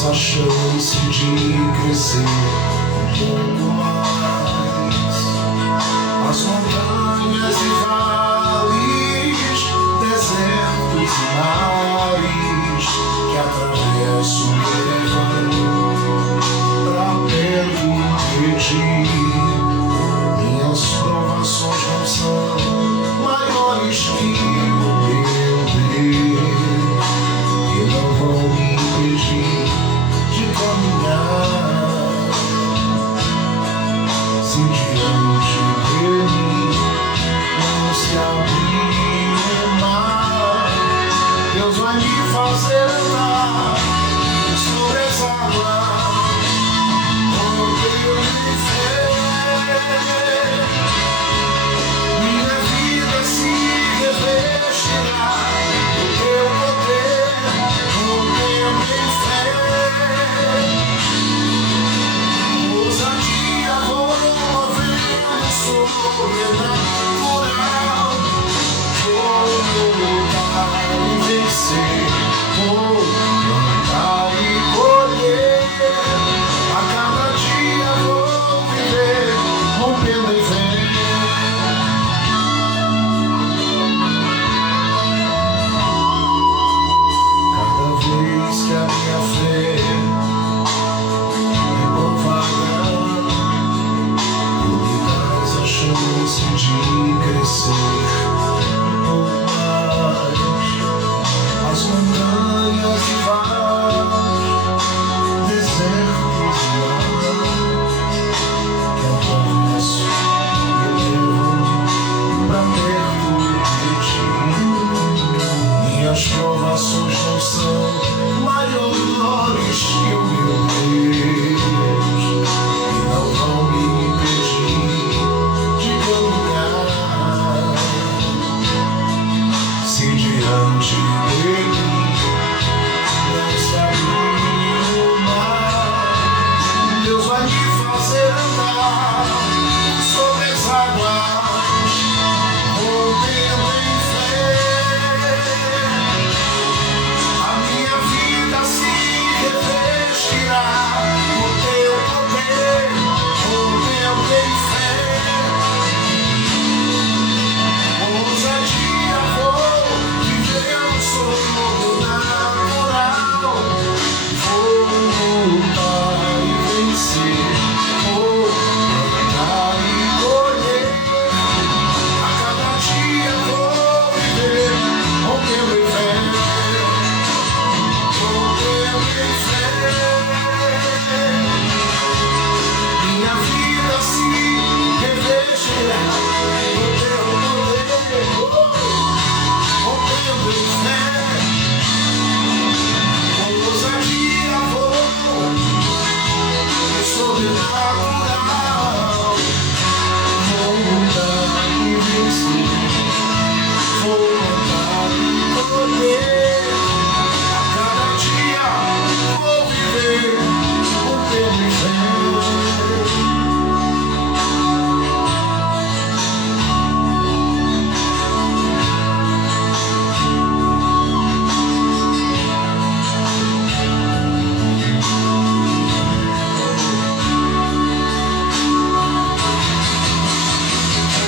mais a chance de crescer um pouco mais. As montanhas e vales, desertos e mares que atravesso me levam pra perto de ti. Minhas provações não são maiores que o meu Deus e não vão me impedir de caminhar. Se diante de mim não se abrir o mar, Deus vai me fazer andar sobre as águas. Minha vida se revestirá do teu poder, rompendo em fé. Ousadia vou movendo sobrenatural. Vou lutar e vencer, vou plantar e colher. A cada dia vou viver rompendo em fé. Cada vez que a minha fé é provada, tu me dás a chance de crescer um pouco mais. As montanhas e vales, desertos e mares que atravesso me levam pra perto de ti. Minhas provações não são maiores que o meu Deus e não vão me impedir de caminhar. Se diante de mim não se abrir o mar, Deus vai me fazer andar sobre as águas, rompendo em fé. A minha vida se revestirá do teu poder, rompendo em fé. Ousadia vou viver sobrenatural. Vou lutar e vencer, vou plantar e colher. A cada dia vou viver rompendo em fé, rompendo em fé. Minha vida se revestirá do teu poder, rompendo em fé. Com ousadia vou sobrenatural. Vou lutar e vencer, vou plantar e colher. A cada dia vou viver rompendo em fé.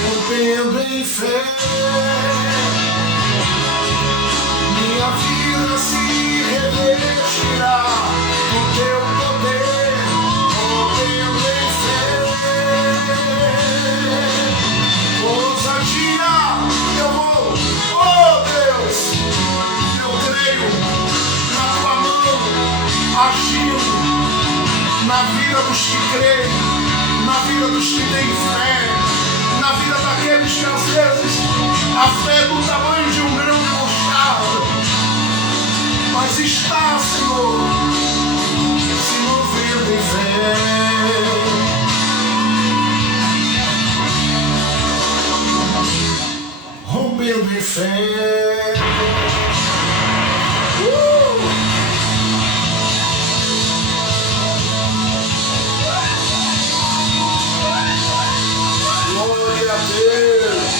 Rompendo em fé. Minha vida se revestirá do teu poder, rompendo em fé. Ousadia eu vou, oh Deus, eu creio na tua mão agindo na vida dos que creem, na vida dos que têm fé, na vida daqueles que às vezes a fé é do tamanho de um grão de mostarda, mas está, Senhor, se movendo em fé. Rompendo em fé. Glória a Deus.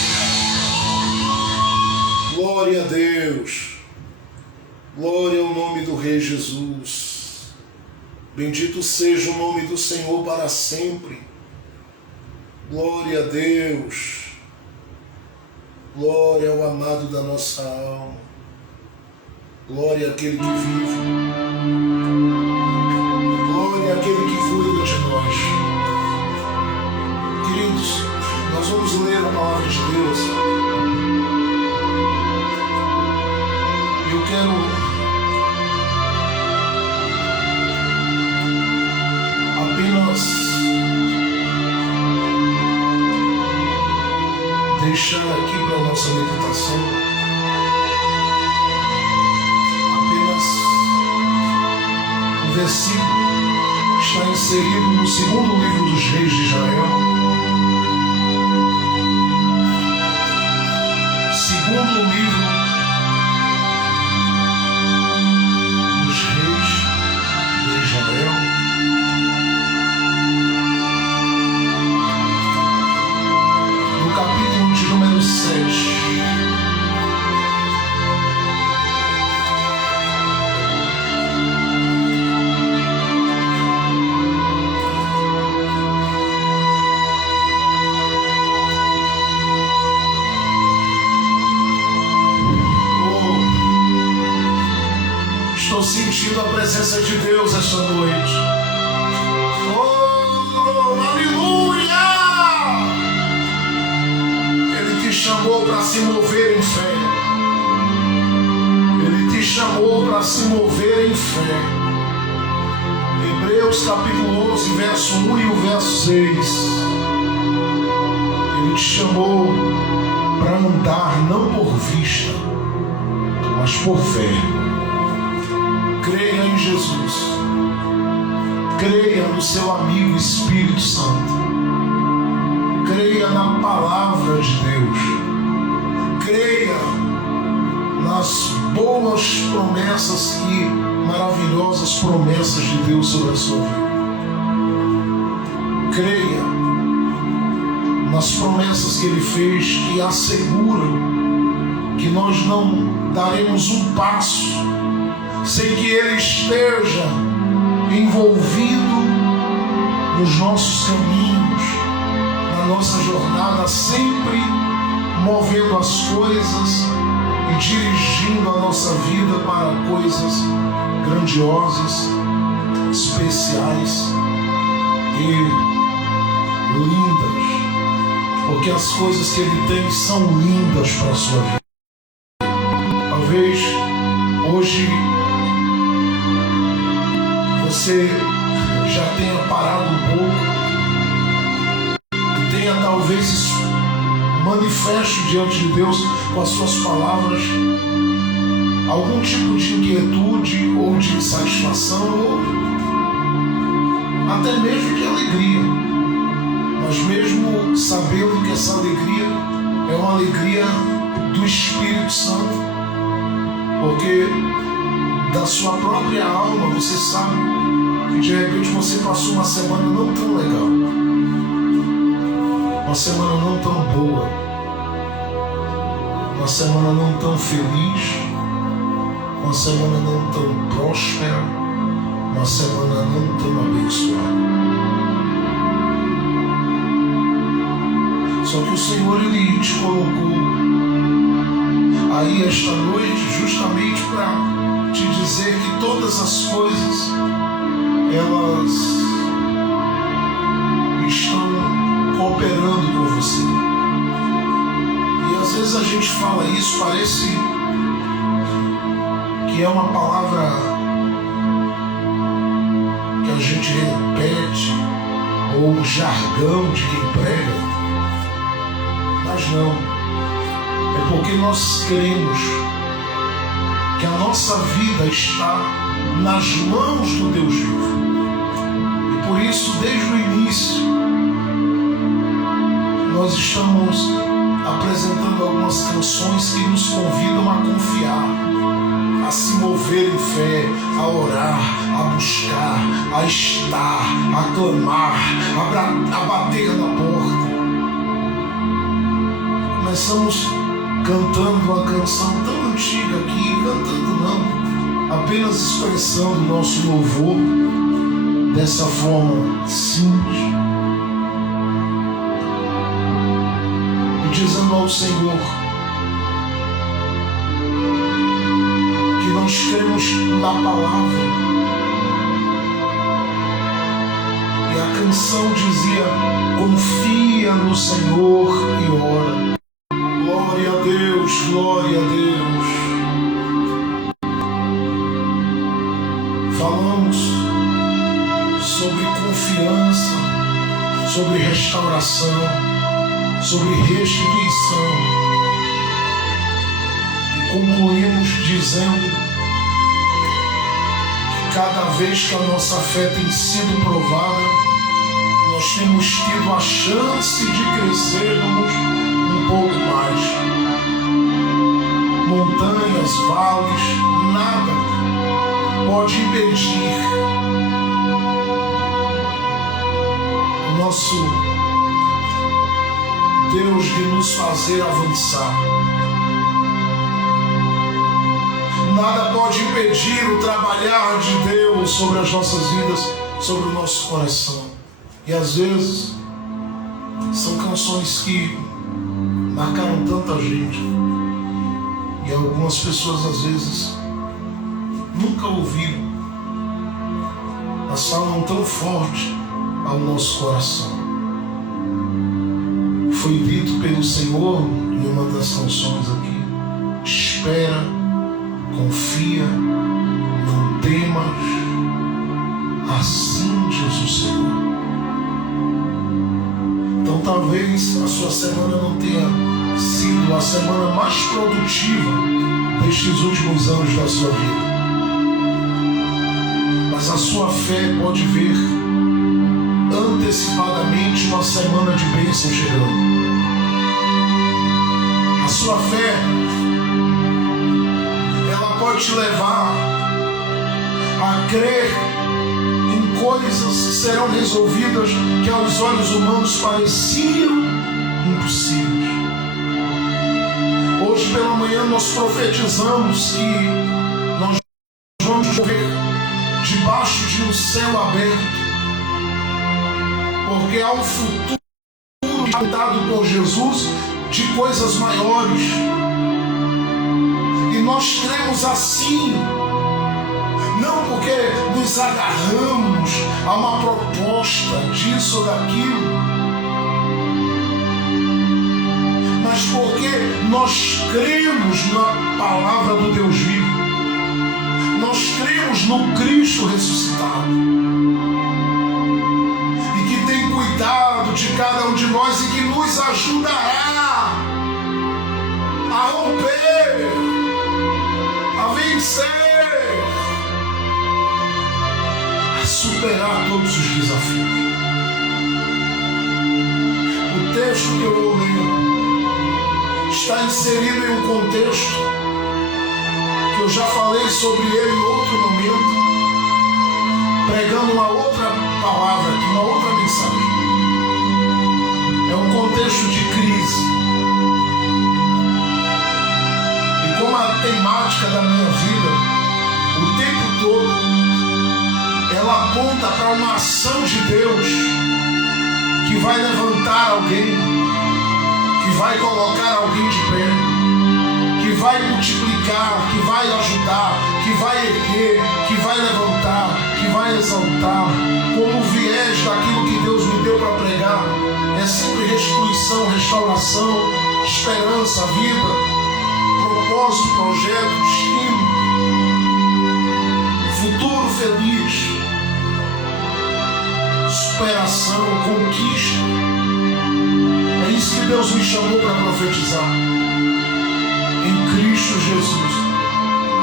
Glória a Deus. Glória ao nome do Rei Jesus. Bendito seja o nome do Senhor para sempre. Glória a Deus. Glória ao amado da nossa alma. Glória àquele que vive. Glória àquele que cuida de nós. Queridos, nós vamos ler a palavra de Deus. Eu quero apenas deixar aqui para a nossa meditação apenas um versículo que está inserido no segundo livro dos Reis de Israel, segundo livro dos Reis de Israel, capítulo de número 7. Estou sentindo a presença de Deus esta noite. Aleluia! Te chamou para se mover em fé. Ele te chamou para se mover em fé. Hebreus capítulo 11, verso 1 e o verso 6. Ele te chamou para andar não por vista, mas por fé. Creia em Jesus. Creia no seu amigo Espírito Santo. Creia na palavra de Deus. Creia nas boas promessas e maravilhosas promessas de Deus sobre a sua vida. Creia nas promessas que Ele fez, que asseguram que nós não daremos um passo sem que Ele esteja envolvido nos nossos caminhos, na nossa jornada, sempre movendo as coisas e dirigindo a nossa vida para coisas grandiosas, especiais e lindas, porque as coisas que Ele tem são lindas para a sua vida. Talvez hoje você já tenha parado um pouco, tenha talvez manifesto diante de Deus com as suas palavras algum tipo de inquietude ou de insatisfação ou até mesmo de alegria, mas mesmo sabendo que essa alegria é uma alegria do Espírito Santo, porque da sua própria alma você sabe que de repente você passou uma semana não tão legal, uma semana não tão boa, uma semana não tão feliz, uma semana não tão próspera, uma semana não tão abençoada. Só que o Senhor, Ele te colocou aí esta noite justamente para te dizer que todas as coisas elas estão cooperando com você. E às vezes a gente fala isso, parece que é uma palavra que a gente repete, ou um jargão de quem prega, mas não. É porque nós cremos que a nossa vida está nas mãos do Deus vivo. E por isso, desde o início, nós estamos apresentando algumas canções que nos convidam a confiar, a se mover em fé, a orar, a buscar, a estar, a clamar, a bater na porta. Começamos cantando uma canção tão antiga aqui, cantando não, apenas expressando nosso louvor dessa forma simples, e dizendo ao Senhor que nós cremos na palavra. E a canção dizia: confia no Senhor e ora. Glória a Deus, glória a Deus. Falamos sobre confiança, sobre restauração, sobre restituição. E concluímos dizendo que cada vez que a nossa fé tem sido provada, nós temos tido a chance de crescermos um pouco mais. Montanhas, vales, nada pode impedir o nosso Deus de nos fazer avançar. Nada pode impedir o trabalhar de Deus sobre as nossas vidas, sobre o nosso coração. E às vezes são canções que marcaram tanta gente, e algumas pessoas às vezes nunca ouviram, mas falam tão forte ao nosso coração. Foi dito pelo Senhor em uma das canções aqui: espera, confia, não temas, assim diz o Senhor. Então talvez a sua semana não tenha sido a semana mais produtiva destes últimos anos da sua vida, mas a sua fé pode ver antecipadamente uma semana de bênção chegando. A sua fé, ela pode te levar a crer em coisas que serão resolvidas que aos olhos humanos pareciam impossíveis. Hoje pela manhã nós profetizamos que nós vamos viver debaixo de um céu aberto, porque há um futuro dado por Jesus de coisas maiores. E nós cremos assim, não porque nos agarramos a uma proposta disso ou daquilo, mas porque nós cremos na palavra do Deus vivo. Nós cremos no Cristo ressuscitado, e que tem cuidado de cada um de nós e que nos ajudará a romper, a vencer, a superar todos os desafios. O texto que eu vou ler está inserido em um contexto que eu já falei sobre ele em outro momento, pregando uma outra palavra, uma outra mensagem. É um contexto de crise. E como a temática da minha vida, o tempo todo, ela aponta para uma ação de Deus que vai levantar alguém, que vai colocar alguém de pé, que vai multiplicar, que vai ajudar, que vai erguer, que vai levantar, que vai exaltar. Como o viés daquilo que Deus me deu para pregar é sempre restituição, restauração, esperança, vida, propósito, projeto, destino, futuro feliz, superação, conquista. É isso que Deus me chamou para profetizar. Em Cristo Jesus,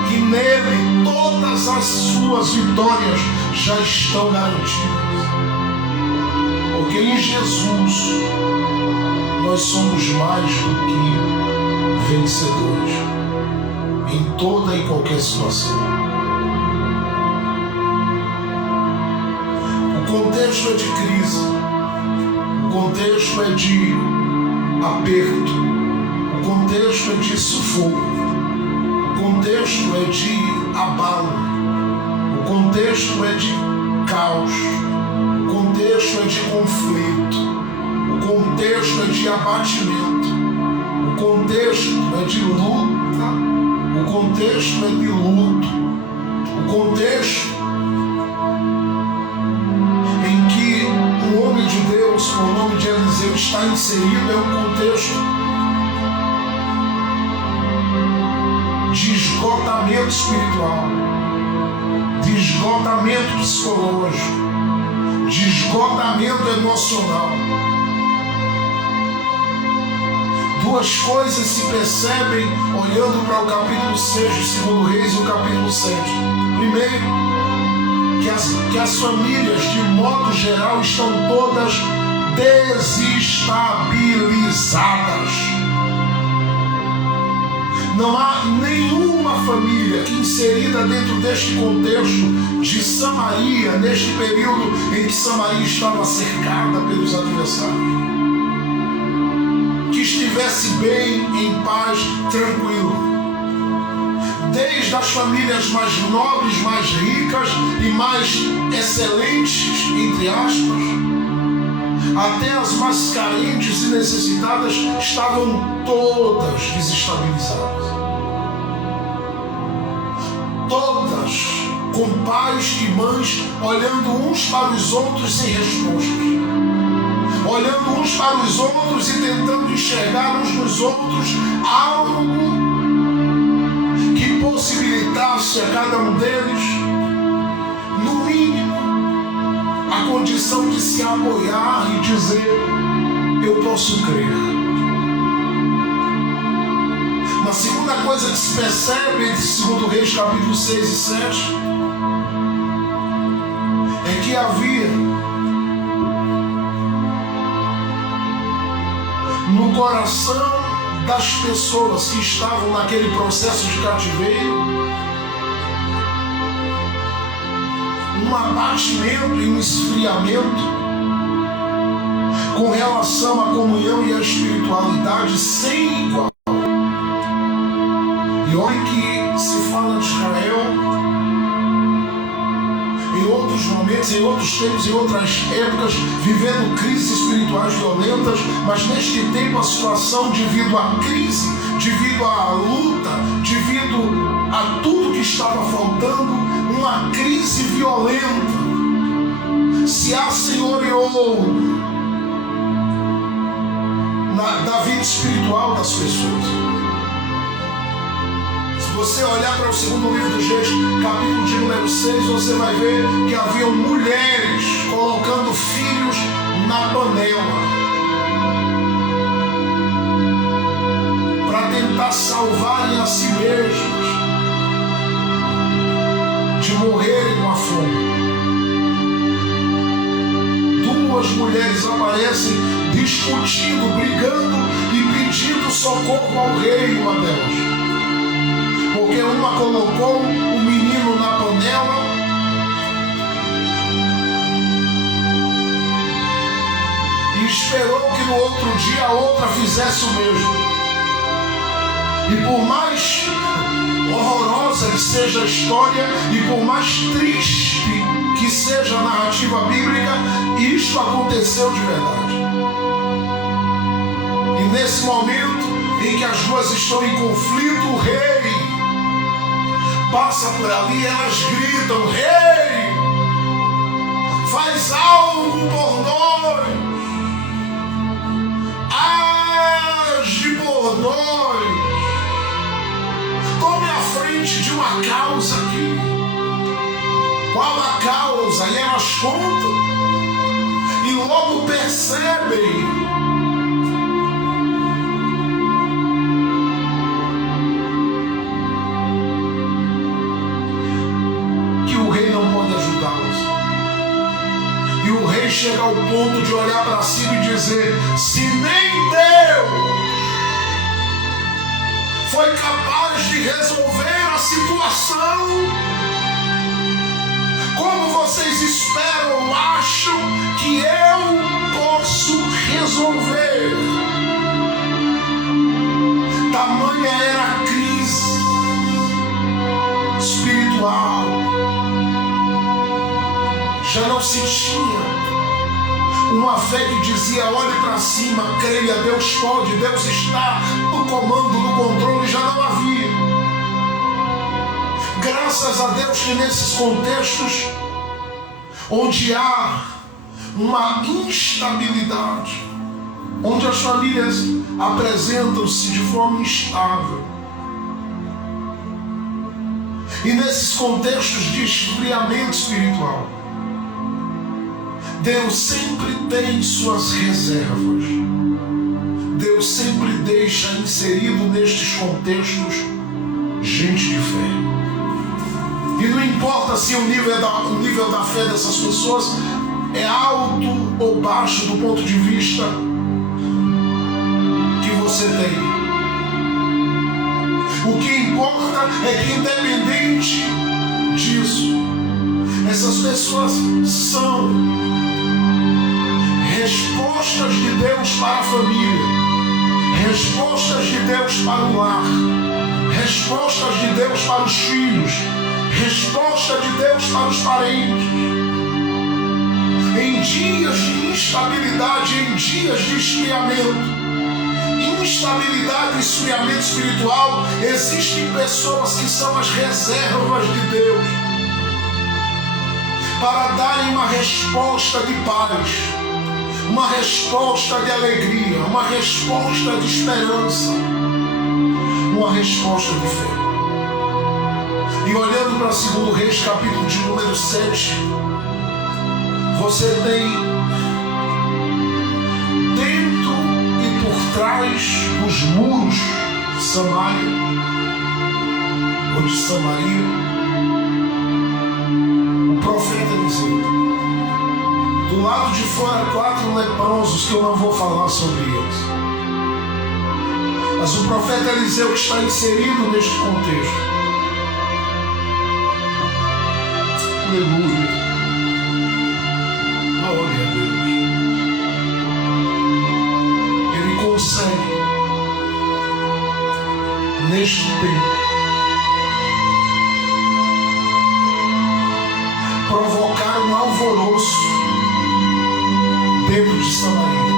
que nele todas as suas vitórias já estão garantidas, porque em Jesus nós somos mais do que vencedores em toda e qualquer situação. O contexto é de crise, o contexto é de aperto, o contexto é de sufoco, o contexto é de abalo, o contexto é de caos, o contexto é de conflito, o contexto é de abatimento, o contexto é de luta, o contexto é de luto, o contexto em que o homem de Deus, com o nome de Eliseu, está inserido é um contexto de esgotamento espiritual, de esgotamento psicológico, de esgotamento emocional. Duas coisas se percebem olhando para o capítulo 6 de 2 Reis e o capítulo 7. Primeiro, que as famílias, de modo geral, estão todas desestabilizadas. Não há nenhuma família inserida dentro deste contexto de Samaria, neste período em que Samaria estava cercada pelos adversários, que estivesse bem, em paz, tranquilo. Desde as famílias mais nobres, mais ricas e mais excelentes, entre aspas, até as mais carentes e necessitadas, estavam todas desestabilizadas. Todas com pais e mães olhando uns para os outros sem respostas, olhando uns para os outros e tentando enxergar uns nos outros algo que possibilitasse a cada um deles, no mínimo, a condição de se apoiar e dizer: eu posso crer. Uma segunda coisa que se percebe entre 2 Reis capítulo 6 e 7 é que havia no coração das pessoas que estavam naquele processo de cativeiro um abatimento e um esfriamento com relação à comunhão e à espiritualidade sem igual. E olha que se fala de Israel em outros momentos, em outros tempos, em outras épocas, vivendo crises espirituais violentas, mas neste tempo a situação, devido à crise, devido à luta, devido a tudo que estava faltando, uma crise violenta se assenhoreou da vida espiritual das pessoas. Se você olhar para o segundo livro dos Reis, capítulo de número 6, você vai ver que haviam mulheres colocando filhos na panela para tentar salvarem a si mesmas de morrerem com a fome. Duas mulheres aparecem discutindo, brigando e pedindo socorro ao rei, uma delas. Porque uma colocou o menino na panela e esperou que no outro dia a outra fizesse o mesmo. E por mais horrorosa que seja a história e por mais triste que seja a narrativa bíblica, isto aconteceu de verdade. E nesse momento em que as duas estão em conflito, o rei passa por ali e elas gritam: rei, faz algo por nós, age por nós, tome a frente de uma causa aqui. Qual a causa? E elas contam e logo percebem chega ao ponto de olhar para cima e dizer: se nem Deus foi capaz de resolver a situação, como vocês esperam ou acham que eu posso resolver? Tamanha era a crise espiritual. Já não se tinha uma fé que dizia: olhe para cima, creia, Deus pode, Deus está no comando, no controle. Já não havia. Graças a Deus que nesses contextos onde há uma instabilidade, onde as famílias apresentam-se de forma instável, e nesses contextos de esfriamento espiritual, Deus sempre tem suas reservas. Deus sempre deixa inserido nestes contextos gente de fé. E não importa se o nível da fé dessas pessoas é alto ou baixo do ponto de vista que você tem. O que importa é que, independente disso, essas pessoas são respostas de Deus para a família, respostas de Deus para o lar, respostas de Deus para os filhos, resposta de Deus para os parentes. Em dias de instabilidade, em dias de esfriamento, instabilidade e esfriamento espiritual, existem pessoas que são as reservas de Deus para darem uma resposta de paz, uma resposta de alegria, uma resposta de esperança, uma resposta de fé. E olhando para 2 Reis, capítulo de número 7, você tem dentro e por trás dos muros de Samaria, ou de Samaria, o profeta Eliseu. Do lado de fora, 4 leprosos, que eu não vou falar sobre eles. Mas o profeta Eliseu que está inserido neste contexto. Aleluia. Glória a Deus. Ele consegue, neste tempo, provocar um alvoroço dentro de Samaria.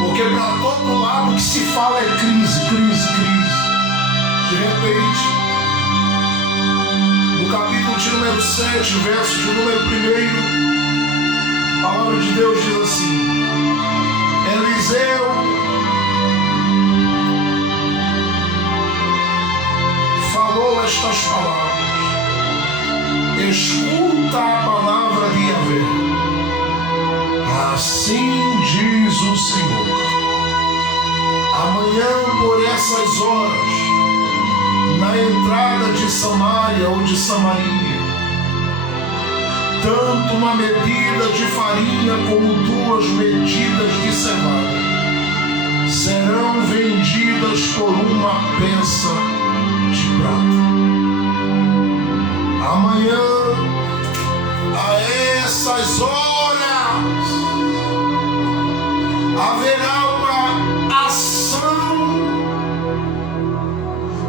Porque para todo lado que se fala é crise, crise, crise. De repente, no capítulo de número 7, verso de número 1, a palavra de Deus diz assim: Eliseu falou estas palavras: escuta a palavra de Yahvé. Assim diz o Senhor: amanhã por essas horas, na entrada de Samaria ou de Samaria, tanto uma medida de farinha como 2 medidas de cevada serão vendidas por uma peça de prata. Amanhã, a essas horas, haverá uma ação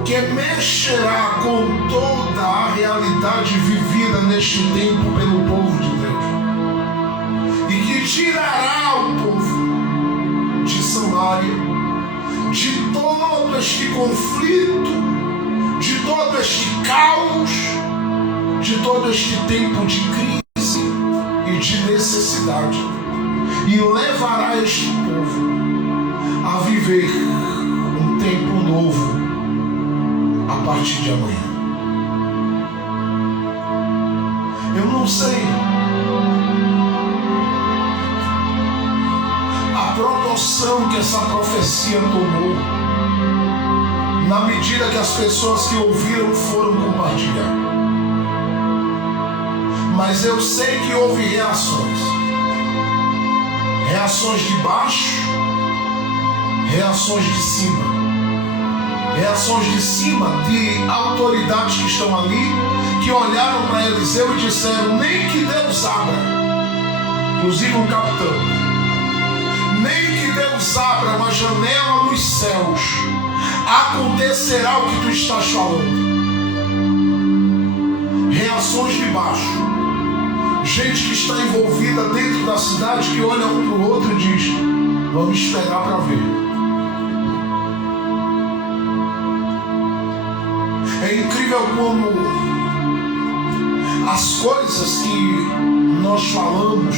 que mexerá com toda a realidade vivida neste tempo pelo povo de Deus, e que tirará o povo de Samaria de todo este conflito, de todo este caos, de todo este tempo de crise e de necessidade, e levará este povo a viver um tempo novo a partir de amanhã. Eu não sei a proporção que essa profecia tomou na medida que as pessoas que ouviram foram compartilhar, mas eu sei que houve reações de baixo, reações de cima, de autoridades que estão ali, que olharam para Eliseu e disseram: nem que Deus abra, inclusive um capitão, nem que Deus abra uma janela nos céus, acontecerá o que tu estás falando. Reações de baixo, gente que está envolvida dentro da cidade que olha um para o outro e diz: vamos esperar para ver. É incrível como as coisas que nós falamos,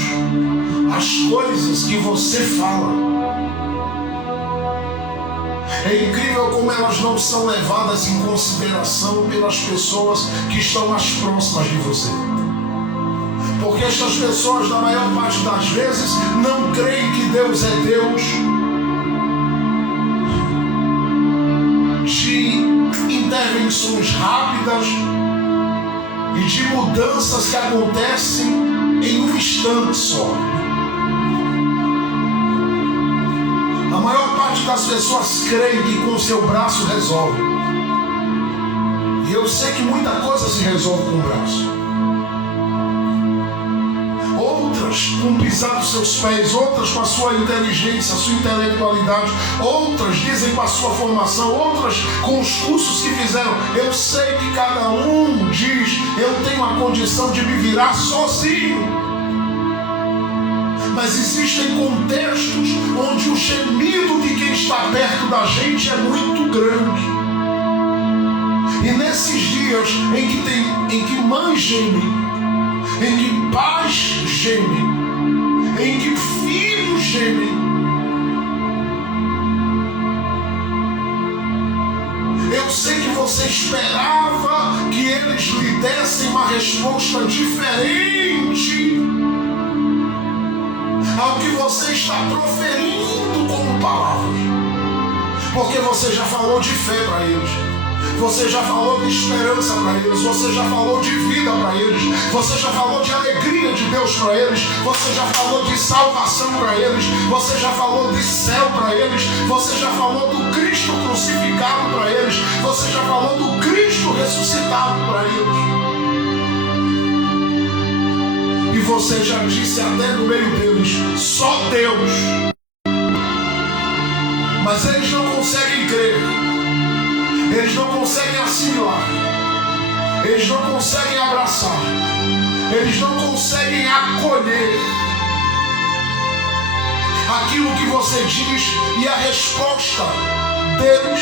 as coisas que você fala, é incrível como elas não são levadas em consideração pelas pessoas que estão mais próximas de você. Porque estas pessoas, na maior parte das vezes, não creem que Deus é Deus de intervenções rápidas e de mudanças que acontecem em um instante só. A maior parte das pessoas creem que com o seu braço resolve. E eu sei que muita coisa se resolve com o braço. Outras com o pisar dos seus pés, outras com a sua inteligência, a sua intelectualidade, outras dizem com a sua formação, outras com os cursos que fizeram. Eu sei que cada um diz: eu tenho a condição de me virar sozinho. Mas existem contextos onde o gemido de quem está perto da gente é muito grande. E nesses dias em que mãe geme, em que pais gemem, em que filhos gemem, eu sei que você esperava que eles lhe dessem uma resposta diferente ao que você está proferindo como palavras. Porque você já falou de fé para eles, você já falou de esperança para eles, você já falou de vida para eles, você já falou de alegria de Deus para eles, você já falou de salvação para eles, você já falou de céu para eles, você já falou do Cristo crucificado para eles, você já falou do Cristo ressuscitado para eles. E você já disse até no meio deles: só Deus. Mas eles não conseguem crer, eles não conseguem assimilar, eles não conseguem abraçar, eles não conseguem acolher aquilo que você diz. E a resposta deles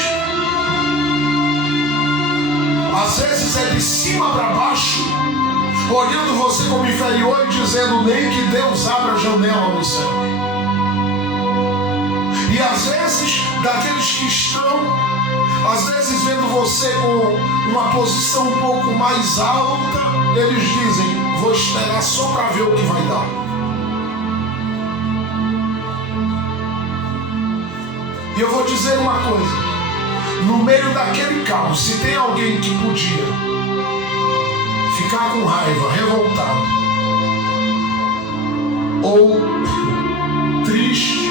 às vezes é de cima para baixo, olhando você como inferior e dizendo: nem que Deus abra a janela no céu. E às vezes, daqueles que estão, às vezes vendo você com uma posição um pouco mais alta, eles dizem: vou esperar só para ver o que vai dar. E eu vou dizer uma coisa: no meio daquele caos, se tem alguém que podia ficar com raiva, revoltado ou triste,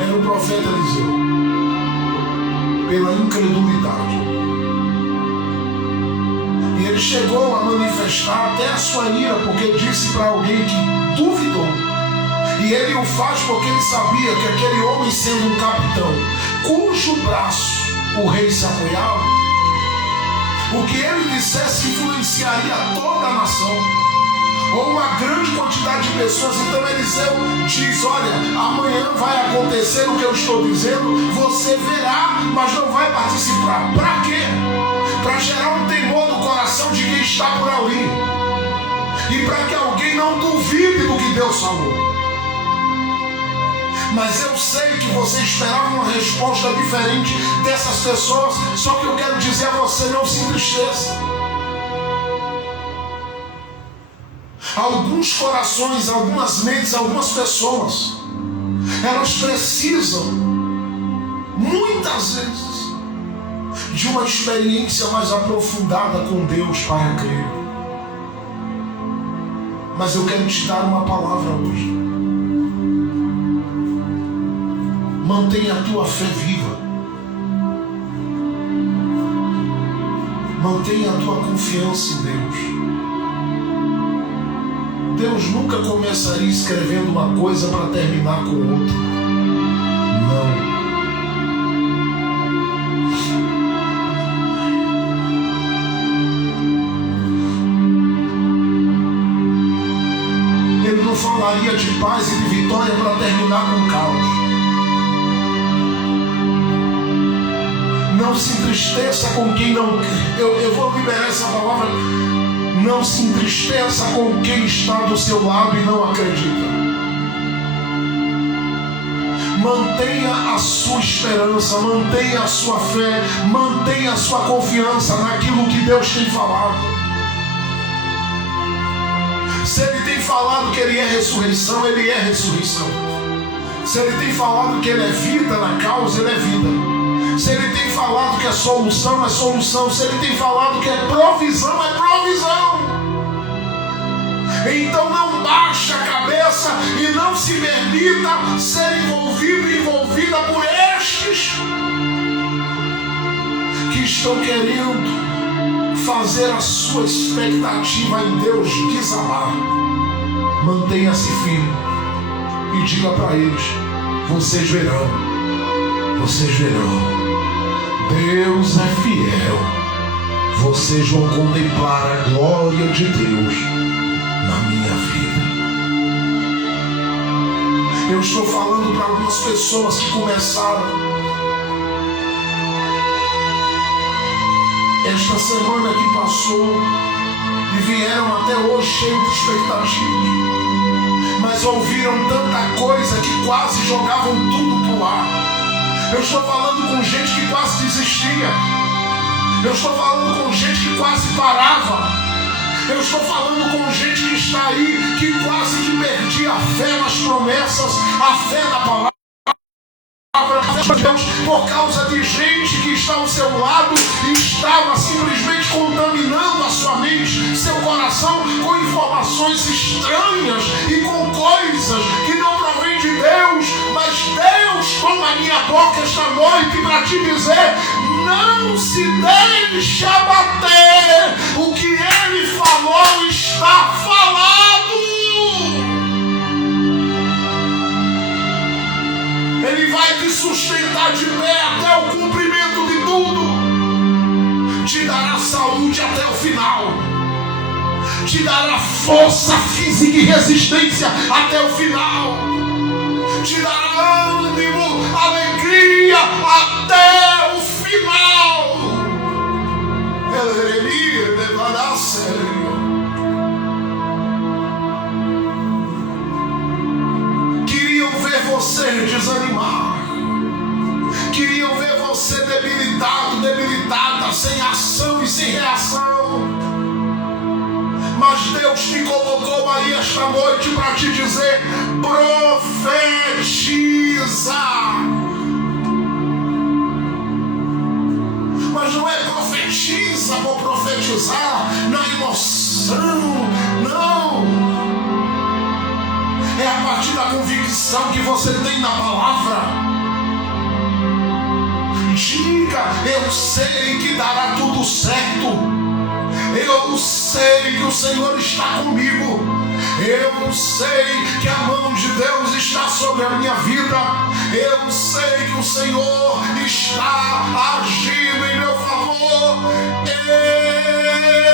era o profeta Eliseu, pela incredulidade. E ele chegou a manifestar até a sua ira, porque disse para alguém que duvidou. E ele o faz porque ele sabia que aquele homem, sendo um capitão, cujo braço o rei se apoiava, o que ele dissesse influenciaria toda a nação, ou uma grande quantidade de pessoas. Então Eliseu diz: olha, amanhã vai acontecer o que eu estou dizendo, você verá, mas não vai participar. Para quê? Para gerar um temor no coração de quem está por ali, e para que alguém não duvide do que Deus falou. Mas eu sei que você esperava uma resposta diferente dessas pessoas. Só que eu quero dizer a você: não se entristeça. Alguns corações, algumas mentes, algumas pessoas, elas precisam, muitas vezes, de uma experiência mais aprofundada com Deus para crer. Mas eu quero te dar uma palavra hoje. Mantenha a tua fé viva. Mantenha a tua confiança em Deus. Deus nunca começaria escrevendo uma coisa para terminar com outra. Não. não falaria de paz e de vitória para terminar com caos. Não se entristeça com quem não... Eu vou liberar essa palavra. Não se entristeça com quem está do seu lado e não acredita. Mantenha a sua esperança, mantenha a sua fé, mantenha a sua confiança naquilo que Deus tem falado. Se Ele tem falado que Ele é ressurreição, Ele é ressurreição. Se Ele tem falado que Ele é vida na causa, Ele é vida. Se Ele tem falado que é solução, é solução. Se Ele tem falado que é provisão, é provisão. Então não baixe a cabeça e não se permita ser envolvido e envolvida por estes que estão querendo fazer a sua expectativa em Deus desabar. Mantenha-se firme e diga para eles: vocês verão, vocês verão, Deus é fiel, vocês vão contemplar a glória de Deus na minha vida. Eu estou falando para algumas pessoas que começaram esta semana que passou e vieram até hoje cheios de expectativas, mas ouviram tanta coisa que quase jogavam tudo pro ar. Eu estou falando com gente que quase desistia. Eu estou falando com gente que quase parava. Eu estou falando com gente que está aí, que quase que perdia a fé nas promessas, a fé na palavra de Deus, por causa de gente que está ao seu lado e estava simplesmente contaminando a sua mente, seu coração, com informações estranhas e com coisas que não provém de Deus. Mas Deus toma a minha boca esta noite para te dizer: não se deixe abater. O que Ele falou está falado. Ele vai te sustentar de pé até o cumprimento de tudo. Te dará saúde até o final. Te dará força física e resistência até o final. Te dará ânimo, alegria até o final. Ele levará a sério. Queriam ver você desanimar. Queriam ver você debilitado, debilitada, sem ação e sem reação. Mas Deus te colocou aí esta noite para te dizer: profetiza. Mas não é profetiza por profetizar na emoção, não. É a partir da convicção que você tem na palavra. Diga: eu sei que dará tudo certo. Eu sei que o Senhor está comigo. Eu sei que a mão de Deus está sobre a minha vida. Eu sei que o Senhor está agindo em meu favor.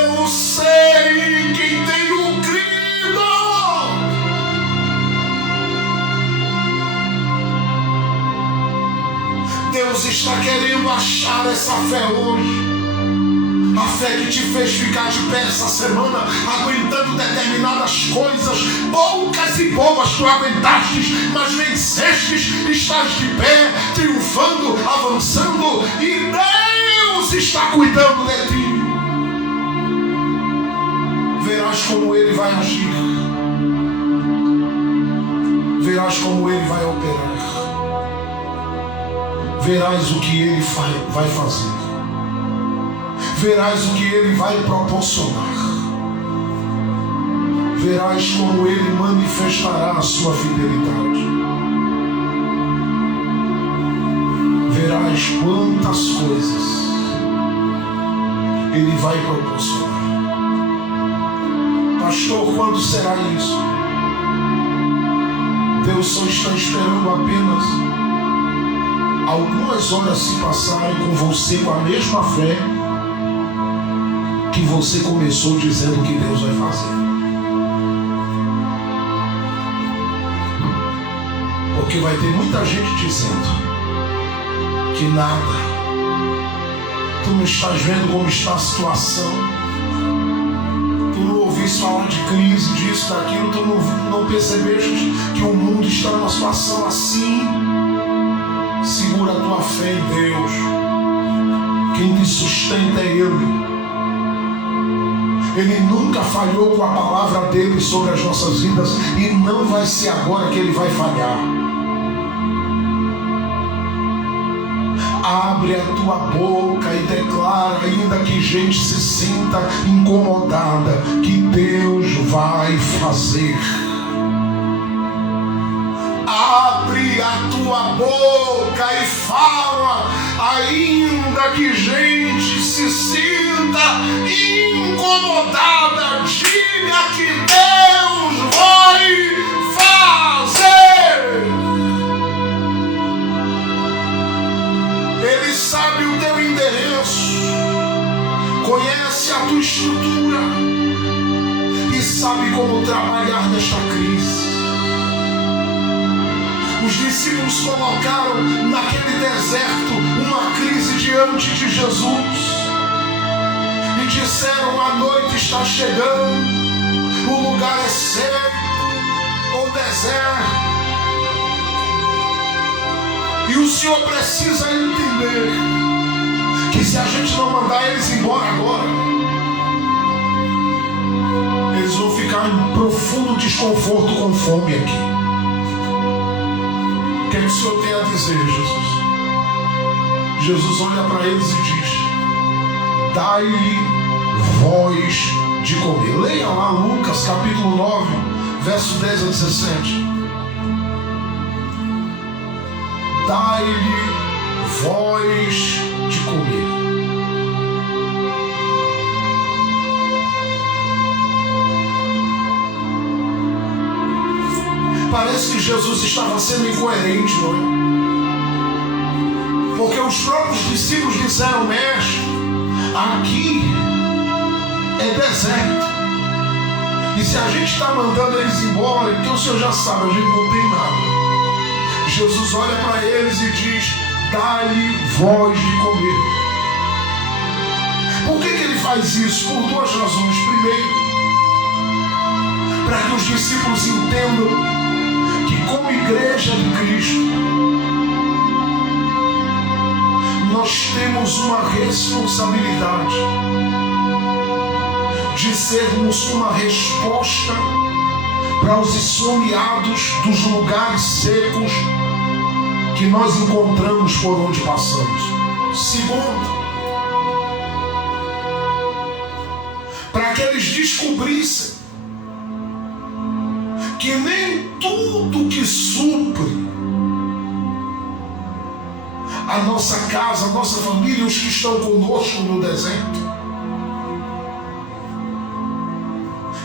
Eu sei quem tenho crido. Deus está querendo achar essa fé hoje. A fé que te fez ficar de pé essa semana, aguentando determinadas coisas, poucas e boas tu aguentastes, mas vencestes, estás de pé, triunfando, avançando, e Deus está cuidando de ti. Verás como Ele vai agir, verás como Ele vai operar, verás o que Ele vai fazer. Verás o que Ele vai proporcionar. Verás como Ele manifestará a sua fidelidade. Verás quantas coisas Ele vai proporcionar. Pastor, quando será isso? Deus só está esperando apenas algumas horas se passarem com você com a mesma fé que você começou dizendo que Deus vai fazer. Porque vai ter muita gente dizendo que nada. Tu não estás vendo como está a situação. Tu não ouviste falar de crise, disso, daquilo. Tu não percebeste que o mundo está numa situação assim. Segura a tua fé em Deus. Quem te sustenta é Ele. Ele nunca falhou com a palavra dele sobre as nossas vidas. E não vai ser agora que Ele vai falhar. Abre a tua boca e declara, ainda que gente se sinta incomodada, que Deus vai fazer. Abre a tua boca e fala, ainda que gente se sinta incomodada, diga que Deus vai fazer. Ele sabe o teu endereço, conhece a tua estrutura e sabe como trabalhar nesta crise. Os discípulos colocaram naquele deserto uma crise diante de Jesus e disseram: a noite está chegando, o lugar é seco ou deserto. E o Senhor precisa entender que se a gente não mandar eles embora agora, eles vão ficar em profundo desconforto com fome aqui. O que é que o Senhor tem a dizer, Jesus? Jesus olha para eles e diz: dai-lhe voz de comer. Leia lá Lucas capítulo 9, verso 10 a 17. Dai-lhe voz de comer. Parece que Jesus estava sendo incoerente, não é? Porque os próprios discípulos disseram: mestre, aqui é deserto. E se a gente está mandando eles embora, então o Senhor já sabe, a gente não tem nada. Jesus olha para eles e diz: dá-lhe voz de comer. Por que ele faz isso? Por duas razões. Primeiro, para que os discípulos entendam que, como igreja de Cristo, nós temos uma responsabilidade de sermos uma resposta para os esfomeados dos lugares secos que nós encontramos por onde passamos. Segundo, para que eles descobrissem que nem tudo que supre a nossa casa, a nossa família, os que estão conosco no deserto,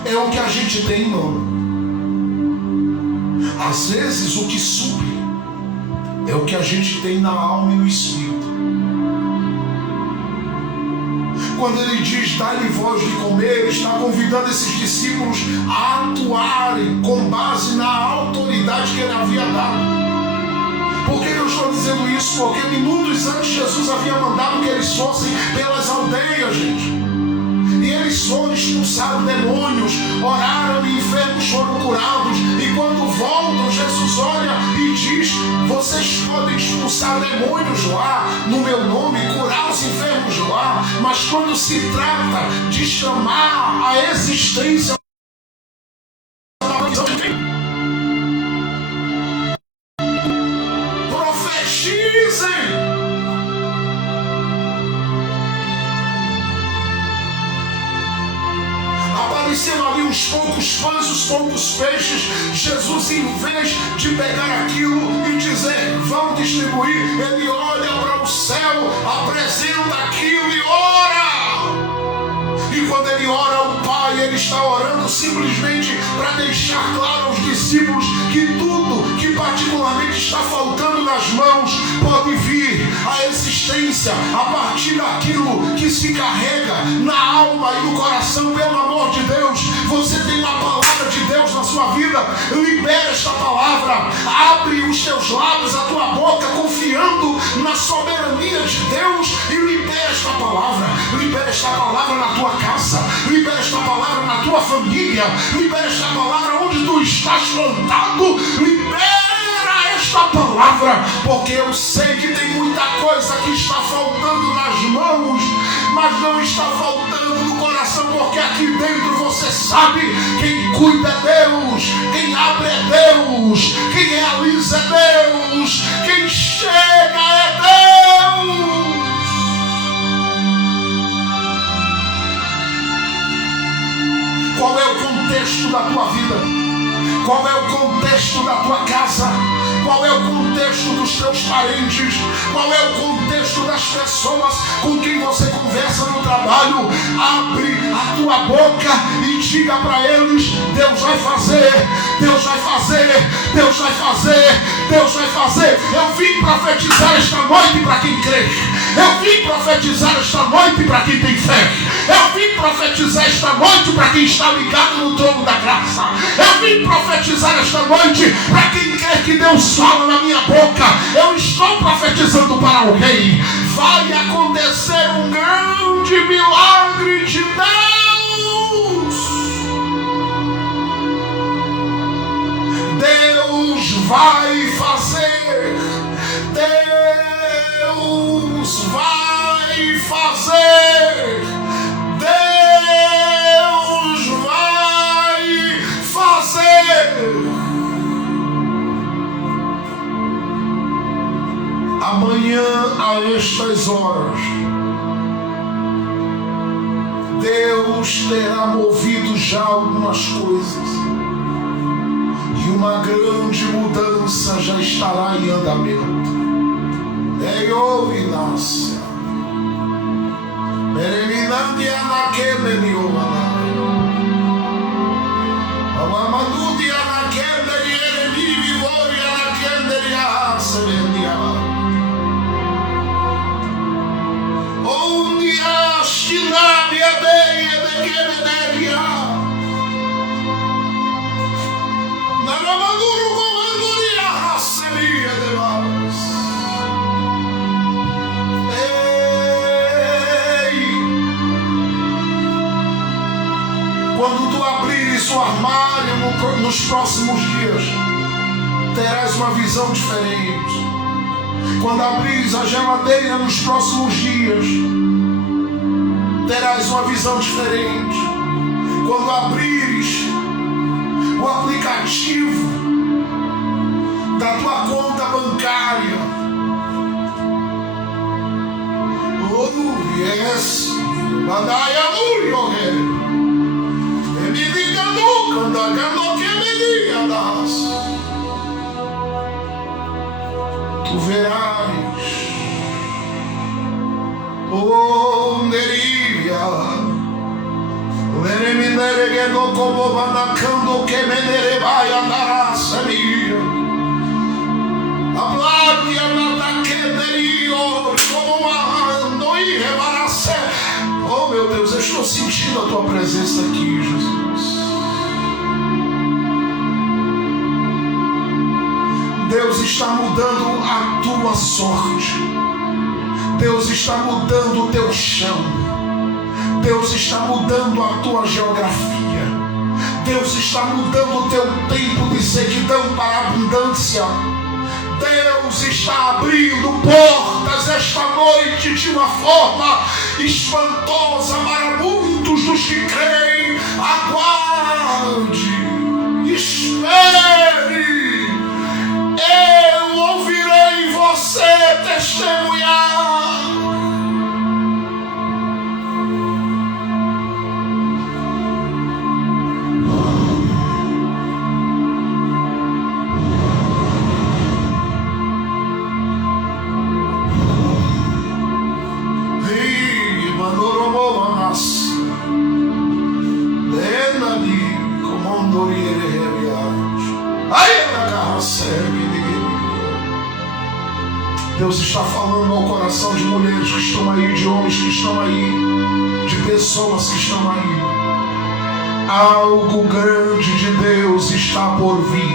é o que a gente tem, não. Às vezes o que supre é o que a gente tem na alma e no espírito. Quando ele diz dá-lhe voz de comer, ele está convidando esses discípulos a atuarem com base na autoridade que ele havia dado. Por que eu estou dizendo isso? Porque minutos antes Jesus havia mandado que eles fossem pelas aldeias, gente. E eles foram, expulsaram demônios, oraram e enfermos foram curados. E quando voltam, Jesus olha e diz: vocês podem expulsar demônios lá, no meu nome, curar os enfermos lá. Mas quando se trata de chamar a existência, profetizem. Apareceram ali uns poucos pães, os poucos peixes. Jesus, em vez de pegar aquilo e dizer vão distribuir, ele olha para o céu, apresenta aquilo e ora. E quando ele ora ao Pai, ele está orando simplesmente para deixar claro aos discípulos que tudo que particularmente está faltando nas mãos pode vir à existência a partir daquilo que se carrega na alma e no coração. Pelo amor de Deus, você tem uma palavra de Deus na sua vida. vida. Libera esta palavra. Abre os teus lábios, a tua boca, confiando na soberania de Deus, e libera esta palavra. Libera esta palavra na tua casa. Libera esta palavra na tua família. Libera esta palavra onde tu estás plantado. Libera esta palavra, porque eu sei que tem muita coisa que está faltando nas mãos, mas não está faltando no coração, porque aqui dentro você sabe: quem cuida é Deus, quem abre é Deus, quem realiza é Deus, quem chega é Deus. Qual é o contexto da tua vida? Qual é o contexto da tua casa? Qual é o contexto dos teus parentes? Qual é o contexto das pessoas com quem você conversa no trabalho? Abre a tua boca e diga para eles: Deus vai fazer, Deus vai fazer, Deus vai fazer, Deus vai fazer. Eu vim profetizar esta noite para quem crê. Eu vim profetizar esta noite para quem tem fé. Eu vim profetizar esta noite para quem está ligado no trono da graça. Eu vim profetizar esta noite para quem crê que Deus fala na minha boca. Eu estou profetizando para alguém. Vai acontecer um grande milagre de Deus. Deus vai fazer. Deus vai fazer. Deus vai fazer. Amanhã, a estas horas, Deus terá movido já algumas coisas, e uma grande mudança já estará em andamento. Nasce. Quando tu abrires o armário nos próximos dias, terás uma visão diferente. Quando abrires a geladeira nos próximos dias, terás uma visão diferente. Quando abrires o aplicativo da tua conta bancária, oh yes, tu verás, oh Neria, como manacando que menerebai andará semia, hablando e anataquenerio, como ando e rebaracé. Oh meu Deus, eu estou sentindo a tua presença aqui, Jesus. Deus está mudando a tua sorte. Deus está mudando o teu chão. Deus está mudando a tua geografia. Deus está mudando o teu tempo de sequidão para abundância. Deus está abrindo portas esta noite de uma forma espantosa para muitos dos que creem. Aguarde, espere. Eu ouvirei você testemunhar. Deus está falando ao coração de mulheres que estão aí, de homens que estão aí, de pessoas que estão aí. Algo grande de Deus está está por vir.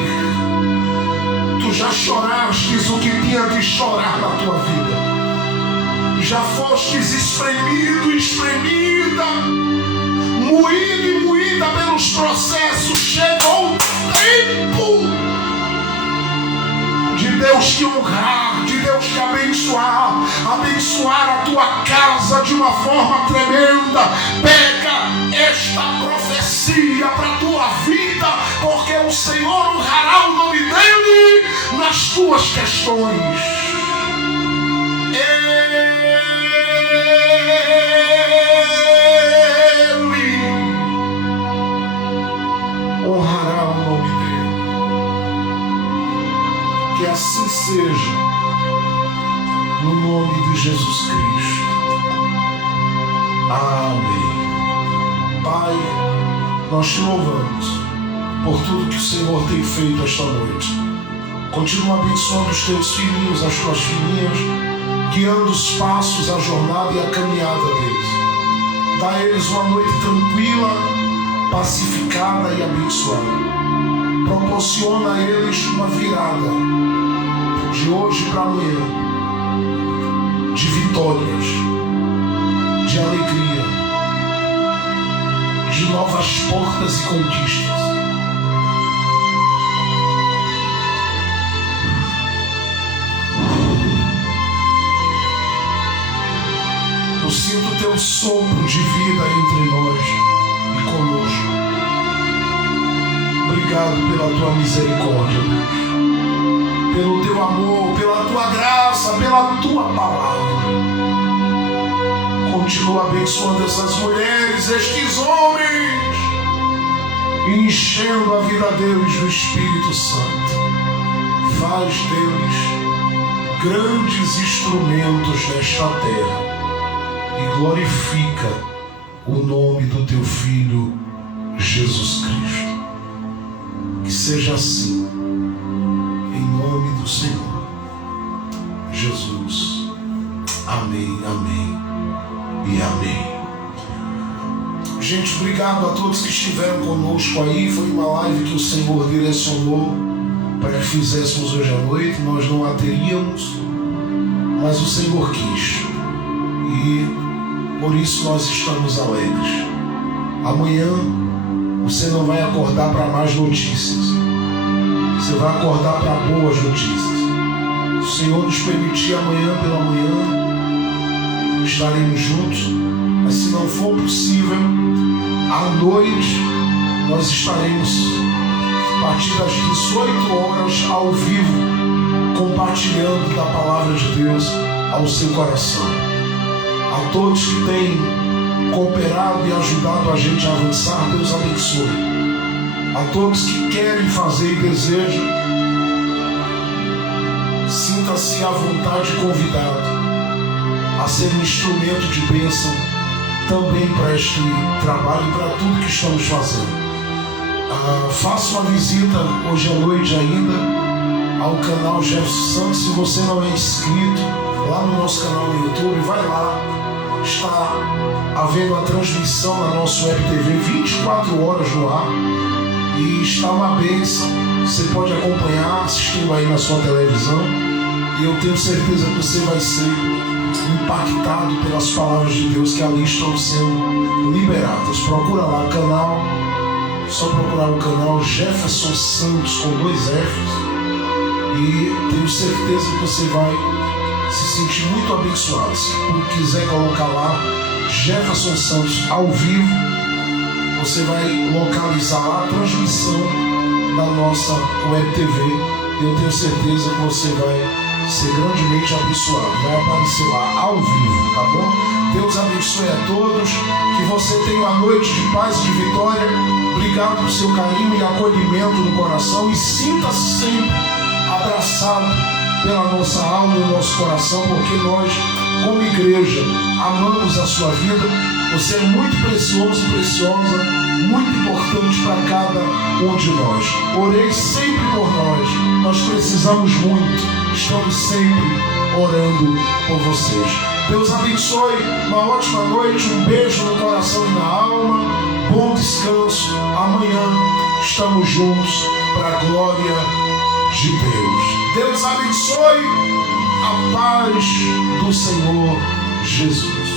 Tu já chorastes o que tinha de chorar na tua vida. Já fostes espremido, espremida, moído e moída pelos processos. Chegou o tempo de Deus te honrar, de Deus te abençoar, abençoar a tua casa de uma forma tremenda. Pega esta profecia para a tua vida, porque o Senhor honrará o nome dele nas tuas questões. Ele honrará o nome dele. Que assim seja, no nome de Jesus Cristo. Amém. Pai, nós te louvamos por tudo que o Senhor tem feito esta noite. Continua abençoando os teus filhinhos, as tuas filhinhas, guiando os passos, a jornada e a caminhada deles. Dá a eles uma noite tranquila, pacificada e abençoada. Proporciona a eles uma virada de hoje para amanhã, de vitórias, de alegria, de novas portas e conquistas. Eu sinto o teu sopro de vida entre nós e conosco. Obrigado pela tua misericórdia, Deus. Pelo teu amor, pela tua graça, pela tua palavra. Continua abençoando essas mulheres, estes homens, enchendo a vida deles do Espírito Santo. Faz deles grandes instrumentos nesta terra. E glorifica o nome do teu Filho, Jesus Cristo. Que seja assim, em nome do Senhor, Jesus. Amém, amém e amém. Gente, obrigado a todos que estiveram conosco aí. Foi uma live que o Senhor direcionou para que fizéssemos hoje à noite. Nós não a teríamos, mas o Senhor quis. E por isso nós estamos alegres. Amanhã você não vai acordar para más notícias. Você vai acordar para boas notícias. Se o Senhor nos permitir, amanhã pela manhã estaremos juntos. Mas se não for possível, à noite nós estaremos a partir das 18 horas ao vivo, compartilhando da palavra de Deus ao seu coração. A todos que têm cooperado e ajudado a gente a avançar, Deus abençoe. A todos que querem fazer e desejam, sinta-se à vontade convidado a ser um instrumento de bênção também para este trabalho e para tudo que estamos fazendo. Faça uma visita hoje à noite ainda ao canal Jefferson Santos. Se você não é inscrito lá no nosso canal no YouTube, vai lá. Está havendo a transmissão na nossa Web TV 24 horas no ar e está uma bênção. Você pode acompanhar assistindo aí na sua televisão e eu tenho certeza que você vai ser impactado pelas palavras de Deus que ali estão sendo liberadas. Procura lá o canal, só procurar o canal Jefferson Santos com 2 F's e tenho certeza que você vai se sentir muito abençoado. Se tu quiser colocar lá Jefferson Santos ao vivo, você vai localizar lá a transmissão da nossa Web TV e eu tenho certeza que você vai ser grandemente abençoado. Vai aparecer lá ao vivo, tá bom? Deus abençoe a todos, que você tenha uma noite de paz e de vitória. Obrigado por seu carinho e acolhimento no coração e sinta-se sempre abraçado pela nossa alma e o nosso coração, porque nós, como igreja, amamos a sua vida. Você é muito precioso, preciosa, muito importante para cada um de nós. Orei sempre por nós. Nós precisamos muito. Estamos sempre orando por vocês. Deus abençoe. Uma ótima noite. Um beijo no coração e na alma. Bom descanso. Amanhã estamos juntos para a glória de Deus. Deus abençoe. A paz do Senhor Jesus.